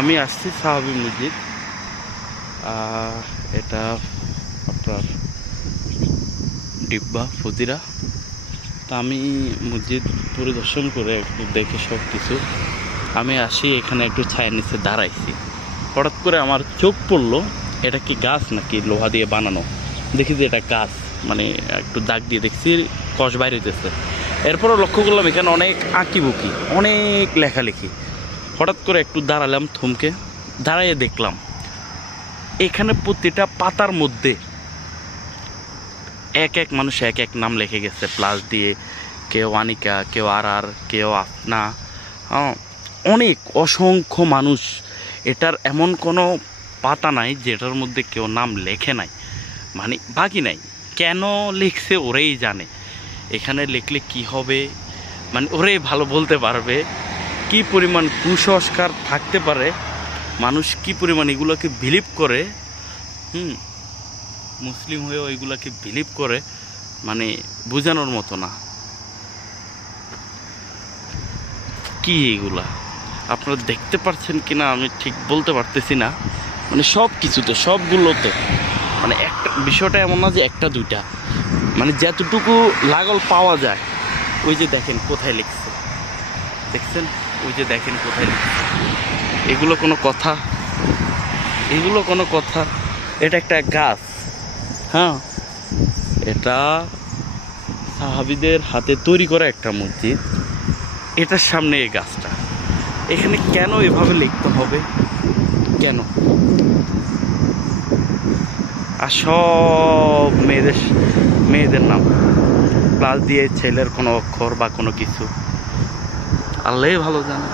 আমি আসছি সাহাবি মসজিদ। এটা আপনার ডিব্বা ফুজিরা। তা আমি মসজিদ পরিদর্শন করে একটু দেখে সব কিছু আমি আসি, এখানে একটু ছায়ার নিচে দাঁড়াইছি। হঠাৎ করে আমার চোখ পড়লো, এটা কি গাছ নাকি লোহা দিয়ে বানানো। দেখি যে এটা গাছ, মানে একটু দাগ দিয়ে দেখছি কষ বাইরে হইতেছে। এরপরও লক্ষ্য করলাম এখানে অনেক আঁকিবুকি, অনেক লেখালেখি। হঠাৎ করে একটু দাঁড়ালাম, থমকে দাঁড়াইয়ে দেখলাম এখানে প্রতিটা পাতার মধ্যে এক এক মানুষ এক এক নাম লিখে গেছে প্লাস দিয়ে। কেউ আনিকা, কেউ আর, কেউ আপনা, অনেক অসংখ্য মানুষ। এটার এমন কোনো পাতা নাই যেটার মধ্যে কেউ নাম লেখে নাই, মানে বাকি নাই। কেন লিখছে ওরাই জানে। এখানে লিখলে কি হবে, মানে ওরাই ভালো বলতে পারবে। কি পরিমাণ কুসংস্কার থাকতে পারে, মানুষ কি পরিমাণ এগুলোকে বিলিভ করে। মুসলিম হয়েও এগুলোকে বিলিভ করে, মানে বোঝানোর মতো না। কি এগুলা আপনারা দেখতে পাচ্ছেন কিনা আমি ঠিক বলতে পারতেছি না। মানে সব কিছুতে, সবগুলোতে, মানে একটা বিষয়টা এমন না যে একটা দুইটা, মানে যতটুকু লাগল পাওয়া যায়। ওই যে দেখেন কোথায় লিখছে, দেখছেন? ওই যে দেখেন কোথায় লিখছে। এগুলো কোনো কথা? এগুলো কোনো কথা? এটা একটা গাছ, হ্যাঁ, এটা সাহাবীদের হাতে তৈরি করা একটা মসজিদ। এটার সামনে এই গাছটা, এখানে কেন এভাবে লিখতে হবে, কেন? আর সব মেয়েদের নাম প্লাস দিয়ে ছেলের কোনো অক্ষর বা কোনো কিছু, আল্লাহই ভালো জানে।